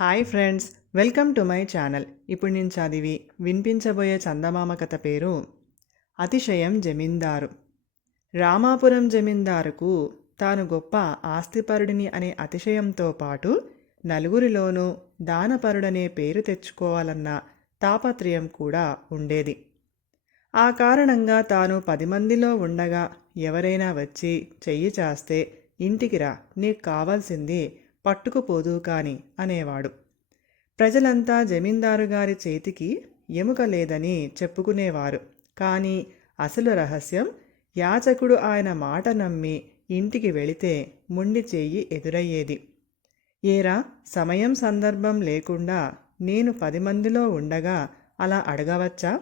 Hi friends welcome to my channel. ఇప్పుడు నేను చదివి వినిపించబోయే చందమామ కథ పేరు అతిశయం జమీందారు. రామాపురం జమీందారుకు తాను గొప్ప ఆస్తిపరుడిని అనే అతిశయంతో పాటు నలుగురిలోనూ దానపరుడనే పేరు తెచ్చుకోవాలన్న తాపత్రయం కూడా ఉండేది. ఆ కారణంగా తాను పది మందిలో ఉండగా ఎవరైనా వచ్చి చెయ్యి చేస్తే ఇంటికి రా నీకు కావాల్సింది పట్టుకుపోదు కాని అనేవాడు. ప్రజలంతా జమీందారు గారి చేతికి ఎముక లేదని చెప్పుకునేవారు. కానీ అసలు రహస్యం యాచకుడు ఆయన మాట నమ్మి ఇంటికి వెళితే ముండి చేయి ఎదురయ్యేది. ఏరా సమయం సందర్భం లేకుండా నేను పది మందిలో ఉండగా అలా అడగవచ్చా?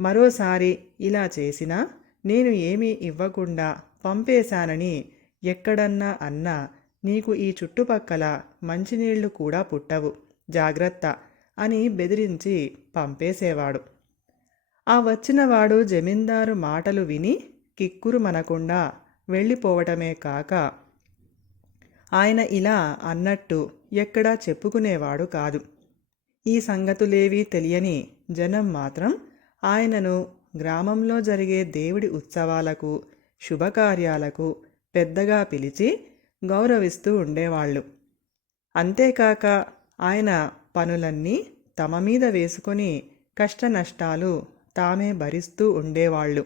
మరోసారి ఇలా చేసినా నేను ఏమీ ఇవ్వకుండా పంపేశానని ఎక్కడన్నా అన్నా నీకు ఈ చుట్టుపక్కల మంచినీళ్ళు కూడా పుట్టవు. జాగ్రత్త అని బెదిరించి పంపేసేవాడు. ఆ వచ్చినవాడు జమీందారు మాటలు విని కిక్కురు మనకుండా వెళ్ళిపోవటమే కాక ఆయన ఇలా అన్నట్టు ఎక్కడా చెప్పుకునేవాడు కాదు. ఈ సంగతులేవీ తెలియని జనం మాత్రం ఆయనను గ్రామంలో జరిగే దేవుడి ఉత్సవాలకు శుభకార్యాలకు పెద్దగా పిలిచి గౌరవిస్తూ ఉండేవాళ్ళు. అంతేకాక ఆయన పనులన్నీ తమ మీద వేసుకొని కష్టనష్టాలు తామే భరిస్తూ ఉండేవాళ్ళు.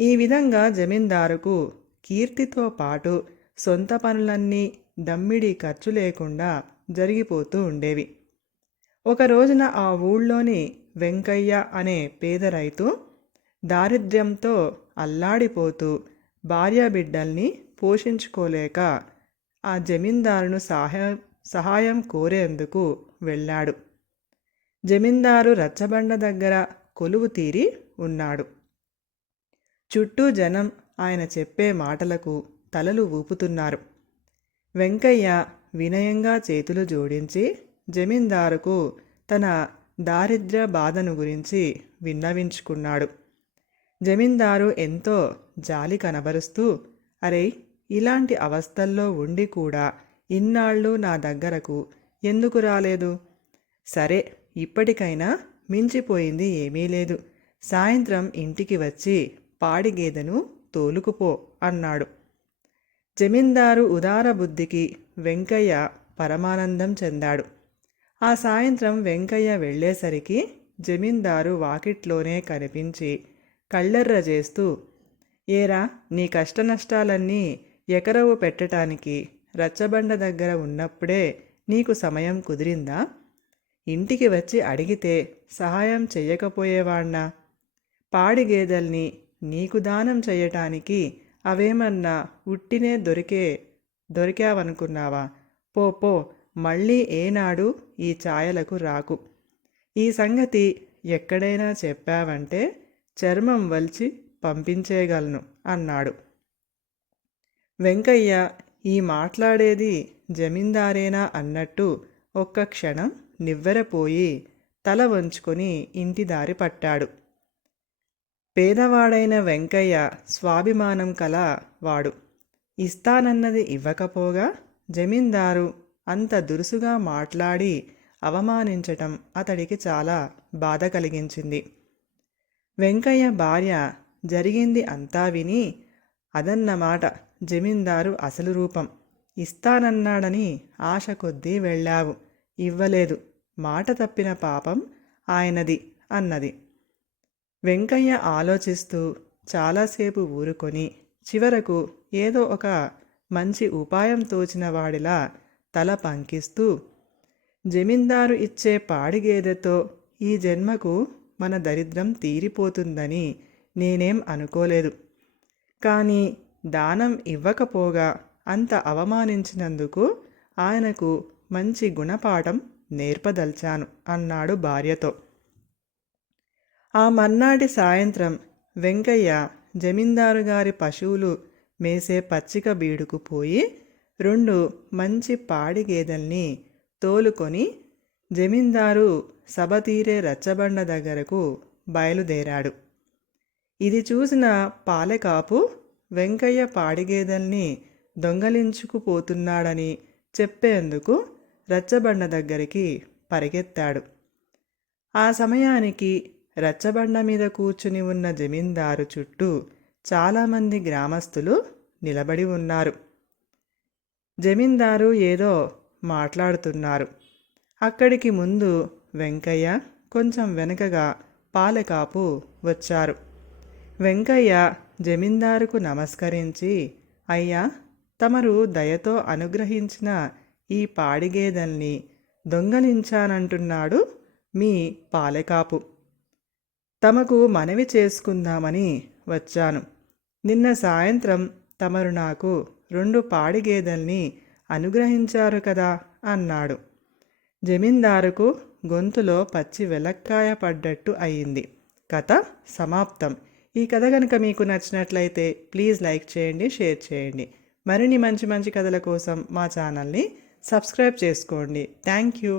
ఈ విధంగా జమీందారుకు కీర్తితో పాటు సొంత పనులన్నీ దమ్మిడి ఖర్చు లేకుండా జరిగిపోతూ ఉండేవి. ఒక రోజున ఆ ఊళ్ళోని వెంకయ్య అనే పేద రైతు దారిద్ర్యంతో అల్లాడిపోతూ భార్యాబిడ్డల్ని పోషించుకోలేక ఆ జమీందారును సహాయం సహాయం కోరేందుకు వెళ్ళాడు. జమీందారు రచ్చబండ దగ్గర కొలువు తీరి ఉన్నాడు. చుట్టూ జనం ఆయన చెప్పే మాటలకు తలలు ఊపుతున్నారు. వెంకయ్య వినయంగా చేతులు జోడించి జమీందారుకు తన దారిద్ర్య బాధను గురించి విన్నవించుకున్నాడు. జమీందారు ఎంతో జాలి కనబరుస్తూ అరే ఇలాంటి అవస్థల్లో ఉండి కూడా ఇన్నాళ్ళు నా దగ్గరకు ఎందుకు రాలేదు? సరే ఇప్పటికైనా మించిపోయింది ఏమీ లేదు. సాయంత్రం ఇంటికి వచ్చి పాడి గేదెను తోలుకుపో అన్నాడు. జమీందారు ఉదార బుద్ధికి వెంకయ్య పరమానందం చెందాడు. ఆ సాయంత్రం వెంకయ్య వెళ్ళేసరికి జమీందారు వాకిట్లోనే కనిపించి కళ్ళెర్ర చేస్తూ ఏరా నీ కష్టనష్టాలన్నీ ఎకరవు పెట్టటానికి రచ్చబండ దగ్గర ఉన్నప్పుడే నీకు సమయం కుదిరిందా? ఇంటికి వచ్చి అడిగితే సహాయం చెయ్యకపోయేవాణ్ణా? పాడి గేదెల్ని నీకు దానం చేయటానికి అవేమన్నా ఉట్టినే దొరికే దొరికావనుకున్నావా? పో పో మళ్ళీ ఏనాడు ఈ ఛాయలకు రాకు. ఈ సంగతి ఎక్కడైనా చెప్పావంటే చర్మం వల్చి పంపించేయగలను అన్నాడు. వెంకయ్య ఈ మాట్లాడేది జమీందారేనా అన్నట్టు ఒక్క క్షణం నివ్వెరపోయి తల వంచుకొని ఇంటి దారి పట్టాడు. పేదవాడైన వెంకయ్య స్వాభిమానం కల వాడు. ఇస్తానన్నది ఇవ్వకపోగా జమీందారు అంత దురుసుగా మాట్లాడి అవమానించటం అతడికి చాలా బాధ కలిగించింది. వెంకయ్య భార్య జరిగింది అంతా విని అదన్నమాట జమీందారు అసలు రూపం. ఇస్తానన్నాడని ఆశ కొద్దీ వెళ్ళావు. ఇవ్వలేదు. మాట తప్పిన పాపం ఆయనది అన్నది. వెంకయ్య ఆలోచిస్తూ చాలాసేపు ఊరుకొని చివరకు ఏదో ఒక మంచి ఉపాయం తోచిన వాడిలా తల పంకిస్తూ జమీందారు ఇచ్చే పాడిగేదెతో ఈ జన్మకు మన దరిద్రం తీరిపోతుందని నేనేం అనుకోలేదు. కానీ దానం ఇవ్వకపోగా అంత అవమానించినందుకు ఆయనకు మంచి గుణపాఠం నేర్పదల్చాను అన్నాడు భార్యతో. ఆ మర్నాటి సాయంత్రం వెంకయ్య జమీందారు గారి పశువులు మేసే పచ్చిక బీడుకు పోయి రెండు మంచి పాడి గేదెల్ని తోలుకొని జమీందారు సభ తీరే రచ్చబండ దగ్గరకు బయలుదేరాడు. ఇది చూసిన పాలెకాపు వెంకయ్య పాడిగేదల్ని దొంగలించుకుపోతున్నాడని చెప్పేందుకు రచ్చబండ దగ్గరికి పరిగెత్తాడు. ఆ సమయానికి రచ్చబండ మీద కూర్చుని ఉన్న జమీందారు చుట్టూ చాలామంది గ్రామస్తులు నిలబడి ఉన్నారు. జమీందారు ఏదో మాట్లాడుతున్నారు. అక్కడికి ముందు వెంకయ్య కొంచెం వెనుకగా పాలకాపు వచ్చారు. వెంకయ్య జమీందారుకు నమస్కరించి అయ్యా తమరు దయతో అనుగ్రహించిన ఈ పాడిగేదల్ని దొంగలించానంటున్నాడు మీ పాలెకాపు. తమకు మనవి చేసుకుందామని వచ్చాను. నిన్న సాయంత్రం తమరు నాకు రెండు పాడిగేదల్ని అనుగ్రహించారు కదా అన్నాడు. జమీందారుకు గొంతులో పచ్చి వెలక్కాయ పడ్డట్టు అయింది కథ సమాప్తం. ఈ కథ కనుక మీకు నచ్చినట్లయితే ప్లీజ్ లైక్ చేయండి షేర్ చేయండి. మరిన్ని మంచి మంచి కథల కోసం మా ఛానల్ని సబ్స్క్రైబ్ చేసుకోండి. Thank you.